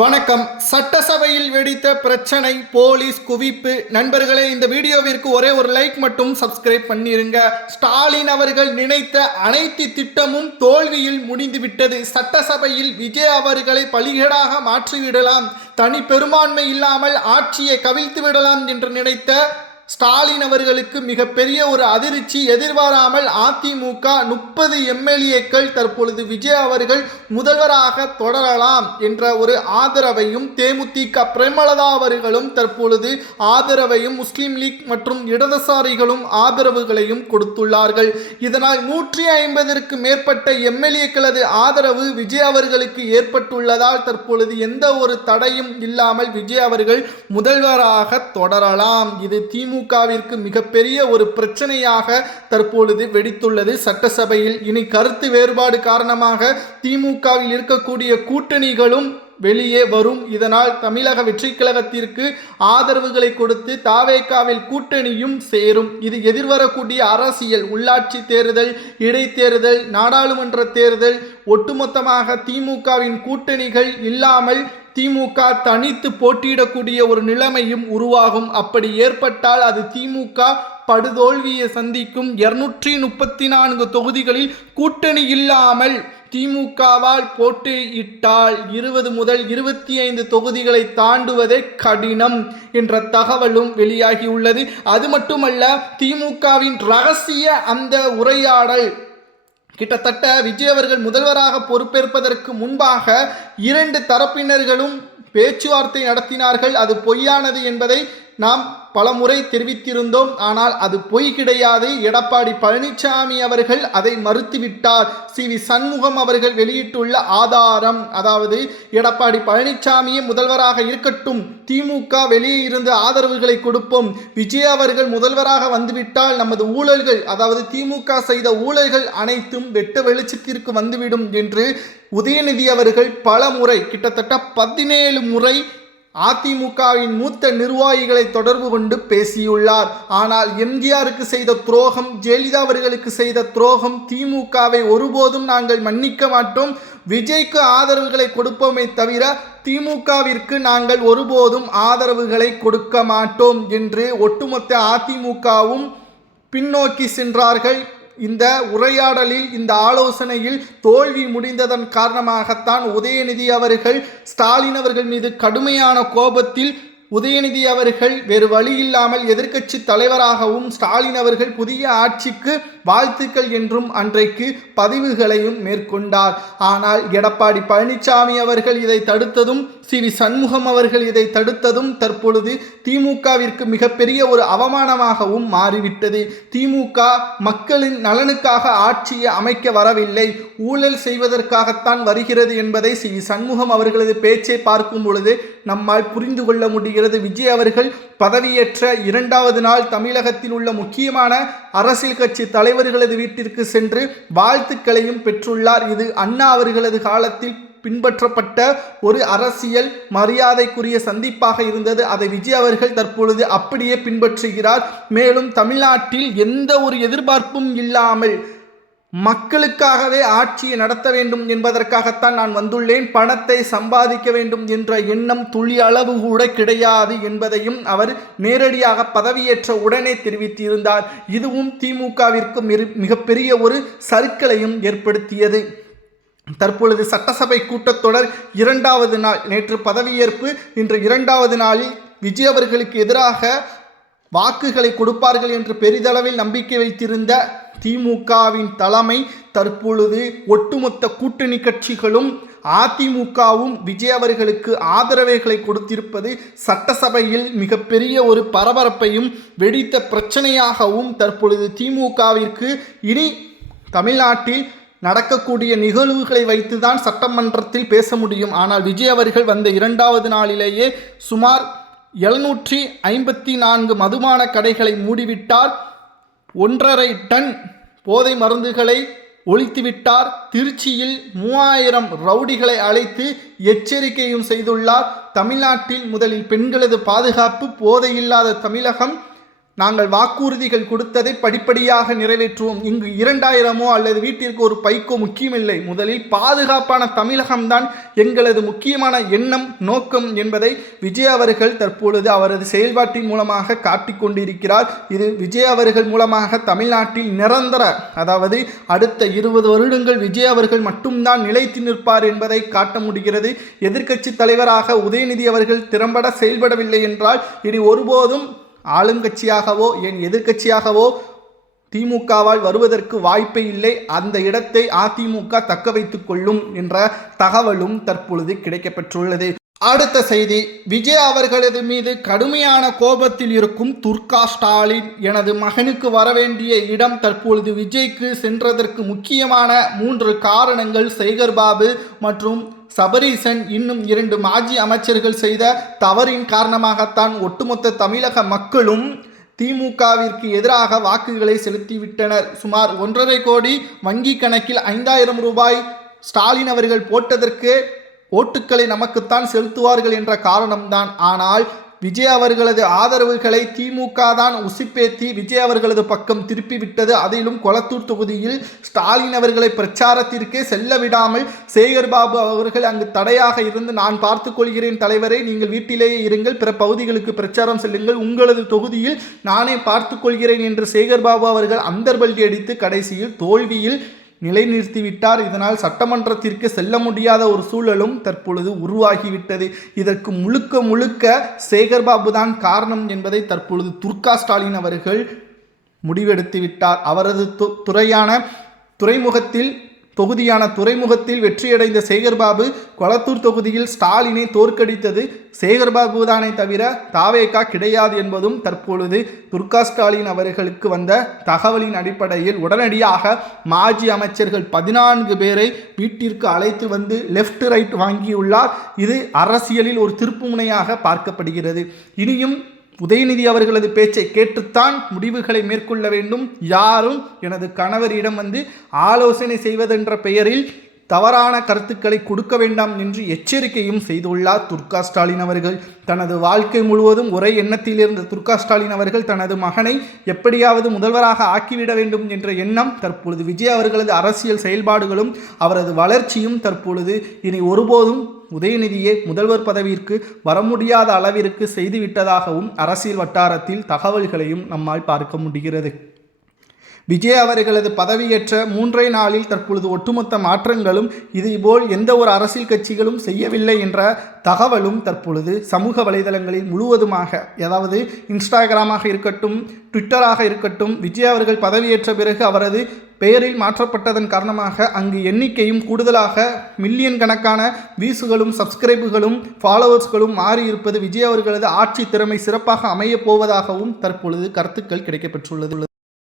வணக்கம். சட்டசபையில் வெடித்த பிரச்சனை, போலீஸ் குவிப்பு. நண்பர்களே, இந்த வீடியோவிற்கு ஒரே ஒரு லைக் மட்டும் சப்ஸ்கிரைப் பண்ணிருங்க. ஸ்டாலின் அவர்கள் நினைத்த அனைத்து திட்டமும் தோல்வியில் முடிந்துவிட்டது. சட்டசபையில் விஜய் அவர்களை பலிகேடாக மாற்றிவிடலாம், தனி பெரும்பான்மை இல்லாமல் ஆட்சியை கவிழ்த்து விடலாம் என்று நினைத்த ஸ்டாலின் அவர்களுக்கு மிகப்பெரிய ஒரு அதிர்ச்சி. எதிர்பாராமல் அதிமுக 30 எம்எல்ஏக்கள் தற்பொழுது விஜய் அவர்கள் முதல்வராக தொடரலாம் என்ற ஒரு ஆதரவையும், தேமுதிக பிரேமலதா அவர்களும் தற்பொழுது ஆதரவையும், முஸ்லிம் லீக் மற்றும் இடதுசாரிகளும் ஆதரவுகளையும் கொடுத்துள்ளார்கள். இதனால் 150ற்கு மேற்பட்ட எம்எல்ஏக்களது ஆதரவு விஜய் அவர்களுக்கு ஏற்பட்டுள்ளதால் தற்பொழுது எந்த ஒரு தடையும் இல்லாமல் விஜய் அவர்கள் முதல்வராக தொடரலாம். இது திமுகவிற்கு மிகப்பெரிய ஒரு பிரச்சனையாக தற்பொழுது வெடித்துள்ளது. சட்டசபையில் இனி கருத்து வேறுபாடு காரணமாக திமுகவில் இருக்கக்கூடிய கூட்டணிகளும் வெளியே வரும். இதனால் தமிழக வெற்றி கழகத்திற்கு ஆதரவுகளை கொடுத்து தாவேகாவில் கூட்டணியும் சேரும். இது எதிர்வரக்கூடிய அரசியல், உள்ளாட்சி தேர்தல், இடைத்தேர்தல், நாடாளுமன்ற தேர்தல், ஒட்டுமொத்தமாக திமுகவின் கூட்டணிகள் இல்லாமல் திமுக தனித்து போட்டியிடக்கூடிய ஒரு நிலைமையும் உருவாகும். அப்படி ஏற்பட்டால் அது திமுக படுதோல்வியை சந்திக்கும். 234 தொகுதிகளில் கூட்டணி இல்லாமல் திமுகவால் போட்டியிட்டால் 20 முதல் 25 தொகுதிகளை தாண்டுவதே கடினம் என்ற தகவலும் வெளியாகியுள்ளது. அது மட்டுமல்ல, திமுகவின் ரகசிய அந்த உரையாடல் கிட்டத்தட்ட விஜய் அவர்கள் முதல்வராக பொறுப்பேற்பதற்கு முன்பாக 2 தரப்பினர்களும் பேச்சுவார்த்தை நடத்தினார்கள். அது பொய்யானது என்பதை நாம் பலமுறை தெரிவித்திருந்தோம். ஆனால் அது பொய் கிடையாது. எடப்பாடி பழனிசாமி அவர்கள் அதை மறுத்துவிட்டார். சி.வி. சண்முகம் அவர்கள் வெளியிட்டுள்ள ஆதாரம், அதாவது எடப்பாடி பழனிசாமியே முதல்வராக இருக்கட்டும், திமுக வெளியே இருந்து ஆதரவுகளை கொடுப்போம், விஜய் அவர்கள் முதல்வராக வந்துவிட்டால் நமது ஊழல்கள், அதாவது திமுக செய்த ஊழல்கள் அனைத்தும் வெட்ட வெளிச்சத்திற்கு வந்துவிடும் என்று உதயநிதி அவர்கள் பல முறை, கிட்டத்தட்ட 17 முறை அதிமுகவின் மூத்த நிர்வாகிகளை தொடர்பு கொண்டு பேசியுள்ளார். ஆனால் எம்ஜிஆருக்கு செய்த துரோகம், ஜெயலலிதா அவர்களுக்கு செய்த துரோகம், திமுகவை ஒருபோதும் நாங்கள் மன்னிக்க மாட்டோம், விஜய்க்கு ஆதரவுகளை கொடுப்போமே தவிர திமுகவிற்கு நாங்கள் ஒருபோதும் ஆதரவுகளை கொடுக்க மாட்டோம் என்று ஒட்டுமொத்த அதிமுகவும் பின்னோக்கி சென்றார்கள். இந்த உரையாடலில், இந்த ஆலோசனையில் தோல்வி முடிந்ததன் காரணமாகத்தான் உதயநிதி அவர்கள் ஸ்டாலின் அவர்கள் மீது கடுமையான கோபத்தில் உதயநிதி அவர்கள் வேறு வழி இல்லாமல் எதிர்க்கட்சி தலைவராகவும் ஸ்டாலின் அவர்கள் புதிய ஆட்சிக்கு வாழ்த்துக்கள் என்றும் அன்றைக்கு பதிவுகளையும் மேற்கொண்டார். ஆனால் எடப்பாடி பழனிசாமி அவர்கள் இதை தடுத்ததும், சி.வி. சண்முகம் அவர்கள் இதை தடுத்ததும் தற்பொழுது திமுகவிற்கு மிகப்பெரிய ஒரு அவமானமாகவும் மாறிவிட்டது. திமுக மக்களின் நலனுக்காக ஆட்சியை அமைக்க வரவில்லை, ஊழல் செய்வதற்காகத்தான் வருகிறது என்பதை சி.வி. சண்முகம் அவர்களது பேச்சை பார்க்கும் பொழுது நம்மால் புரிந்து கொள்ள முடிகிறது. விஜய் அவர்கள் பதவியேற்ற 2வது நாள் தமிழகத்தில் உள்ள முக்கியமான அரசியல் கட்சி தலைவர்களது வீட்டிற்கு சென்று வாழ்த்துக்களையும் பெற்றுள்ளார். இது அண்ணா அவர்களது காலத்தில் பின்பற்றப்பட்ட ஒரு அரசியல் மரியாதைக்குரிய சந்திப்பாக இருந்தது. அதை விஜய் அவர்கள் தற்பொழுது அப்படியே பின்பற்றுகிறார். மேலும் தமிழ்நாட்டில் எந்த ஒரு எதிர்பார்ப்பும் இல்லாமல் மக்களுக்காகவே ஆட்சியை நடத்த வேண்டும் என்பதற்காகத்தான் நான் வந்துள்ளேன், பணத்தை சம்பாதிக்க வேண்டும் என்ற எண்ணம் துளி அளவு கூட கிடையாது என்பதையும் அவர் நேரடியாக பதவியேற்ற உடனே தெரிவித்திருந்தார். இதுவும் திமுகவிற்கு மிகப்பெரிய ஒரு சறுக்கலையும் ஏற்படுத்தியது. தற்பொழுது சட்டசபை கூட்டத்தொடர் 2வது நாள், நேற்று பதவியேற்பு, இன்று 2வது நாளில் விஜய் அவர்களுக்கு எதிராக வாக்குகளை கொடுப்பார்கள் என்று பெரிதளவில் நம்பிக்கை வைத்திருந்த திமுகவின் தலைமை தற்பொழுது ஒட்டுமொத்த கூட்டணி கட்சிகளும் அதிமுகவும் விஜய் அவர்களுக்கு ஆதரவுகளை கொடுத்திருப்பது சட்டசபையில் மிகப்பெரிய ஒரு பரபரப்பையும் வெடித்த பிரச்சனையாகவும் தற்பொழுது திமுகவிற்கு இனி தமிழ்நாட்டில் நடக்கக்கூடிய நிகழ்வுகளை வைத்துதான் சட்டமன்றத்தில் பேச முடியும். ஆனால் விஜய் அவர்கள் வந்த 2வது நாளிலேயே சுமார் 754 மதுபான கடைகளை மூடிவிட்டார், 1.5 டன் போதை மருந்துகளை ஒழித்துவிட்டார், திருச்சியில் 3000 ரவுடிகளை அழைத்து எச்சரிக்கையும் செய்துள்ளார். தமிழ்நாட்டில் முதலில் பெண்களது பாதுகாப்பு, போதையில்லாத தமிழகம், நாங்கள் வாக்குறுதிகள் கொடுத்ததை படிப்படியாக நிறைவேற்றுவோம். இங்கு 2000மோ அல்லது வீட்டிற்கு ஒரு பைக்கோ முக்கியமில்லை. முதலில் பாதுகாப்பான தமிழகம்தான் எங்களது முக்கியமான எண்ணம், நோக்கம் என்பதை விஜய் அவர்கள் தற்பொழுது அவரது செயல்பாட்டின் மூலமாக காட்டிக் கொண்டிருக்கிறார். இது விஜய் அவர்கள் மூலமாக தமிழ்நாட்டில் நிரந்தர, அதாவது அடுத்த 20 வருடங்கள் விஜய் அவர்கள் மட்டும்தான் நிலைத்து நிற்பார் என்பதை காட்ட முடிகிறது. எதிர்க்கட்சி தலைவராக உதயநிதி அவர்கள் திறம்பட செயல்படவில்லை என்றால் இனி ஒருபோதும் ஆளுங்கட்சியாகவோ என் எதிர்க்கட்சியாகவோ திமுகவால் வருவதற்கு வாய்ப்பே இல்லை. அந்த இடத்தை அதிமுக தக்க வைத்துக் கொள்ளும் என்ற தகவலும் தற்பொழுது கிடைக்கப்பெற்றுள்ளது. அடுத்த செய்தி, விஜய் அவர்களது மீது கடுமையான கோபத்தில் இருக்கும் துர்கா ஸ்டாலின். எனது மகனுக்கு வரவேண்டிய இடம் தற்பொழுது விஜய்க்கு சென்றதற்கு முக்கியமான 3 காரணங்கள் சேகர்பாபு மற்றும் சபரீசன் இன்னும் 2 மாஜி அமைச்சர்கள் செய்த தவறின் காரணமாகத்தான் ஒட்டுமொத்த தமிழக மக்களும் திமுகவிற்கு எதிராக வாக்குகளை செலுத்திவிட்டனர். சுமார் 1.5 கோடி வங்கி கணக்கில் 5000 ரூபாய் ஸ்டாலின் அவர்கள் போட்டதற்கு ஓட்டுக்களை நமக்குத்தான் செலுத்துவார்கள் என்ற காரணம்தான். ஆனால் விஜய் அவர்களது ஆதரவுகளை திமுக தான் உசிப்பேத்தி விஜய் அவர்களது பக்கம் திருப்பிவிட்டது. அதிலும் கொளத்தூர் தொகுதியில் ஸ்டாலின் அவர்களை பிரச்சாரத்திற்கே செல்ல விடாமல் சேகர்பாபு அவர்கள் அங்கு தடையாக இருந்து, நான் பார்த்துக் கொள்கிறேன் தலைவரை, நீங்கள் வீட்டிலேயே இருங்கள், பிற பகுதிகளுக்கு பிரச்சாரம் செல்லுங்கள், உங்களது தொகுதியில் நானே பார்த்துக் கொள்கிறேன் என்று சேகர்பாபு அவர்கள் அந்தர்பல்டி அடித்து கடைசியில் தோல்வியில் நிலைநிறுத்திவிட்டார். இதனால் சட்டமன்றத்திற்கு செல்ல முடியாத ஒரு சூழலும் தற்பொழுது உருவாகிவிட்டது. இதற்கு முழுக்க சேகர்பாபு தான் காரணம் என்பதை தற்பொழுது துர்கா ஸ்டாலின் அவர்கள் முடிவெடுத்து விட்டார். அவரது தொகுதியான துறைமுகத்தில் வெற்றியடைந்த சேகர்பாபு கொளத்தூர் தொகுதியில் ஸ்டாலினை தோற்கடித்தது சேகர்பாபு தானே தவிர தாவேகா கிடையாது என்பதும் தற்பொழுது துர்கா ஸ்டாலின் அவர்களுக்கு வந்த தகவலின் அடிப்படையில் உடனடியாக மாஜி அமைச்சர்கள் 14 பேரை வீட்டிற்கு அழைத்து வந்து லெஃப்ட் ரைட் வாங்கியுள்ளார். இது அரசியலில் ஒரு திருப்புமுனையாக பார்க்கப்படுகிறது. இனியும் உதயநிதி அவர்களது பேச்சை கேட்டுத்தான் முடிவுகளை மேற்கொள்ள வேண்டும். யாரும் எனது கணவரிடம் வந்து ஆலோசனை செய்வதென்ற பெயரில் தவறான கருத்துக்களை கொடுக்க வேண்டாம் என்று எச்சரிக்கையும் செய்துள்ளார் துர்கா ஸ்டாலின் அவர்கள். தனது வாழ்க்கை முழுவதும் ஒரே எண்ணத்தில் இருந்த துர்கா ஸ்டாலின் அவர்கள் தனது மகனை எப்படியாவது முதல்வராக ஆக்கிவிட வேண்டும் என்ற எண்ணம் தற்பொழுது விஜய் அவர்களது அரசியல் செயல்பாடுகளும் அவரது வளர்ச்சியும் தற்பொழுது இனி ஒருபோதும் உதயநிதியை முதல்வர் பதவிக்கு வர முடியாத அளவிற்கு செய்துவிட்டதாகவும் அரசியல் வட்டாரத்தில் தகவல்களையும் நம்மால் பார்க்க முடிகிறது. விஜய் அவர்களது பதவியேற்ற 3 நாளில் தற்பொழுது ஒட்டுமொத்த மாற்றங்களும் இதுபோல் எந்த ஒரு அரசியல் கட்சிகளும் செய்யவில்லை என்ற தகவலும் தற்பொழுது சமூக வலைதளங்களில் முழுவதுமாக, அதாவது இன்ஸ்டாகிராமாக இருக்கட்டும், ட்விட்டராக இருக்கட்டும், விஜய் அவர்கள் பதவியேற்ற பிறகு அவரது பெயரில் மாற்றப்பட்டதன் காரணமாக அங்கு எண்ணிக்கையும் கூடுதலாக மில்லியன் கணக்கான வியூஸ்களும் சப்ஸ்கிரைபுகளும் ஃபாலோவர்ஸ்களும் மாறியிருப்பது விஜய் அவர்களது ஆட்சி திறமை சிறப்பாக அமையப் போவதாகவும் தற்பொழுது கருத்துக்கள் கிடைக்கப்பெற்றுள்ளது.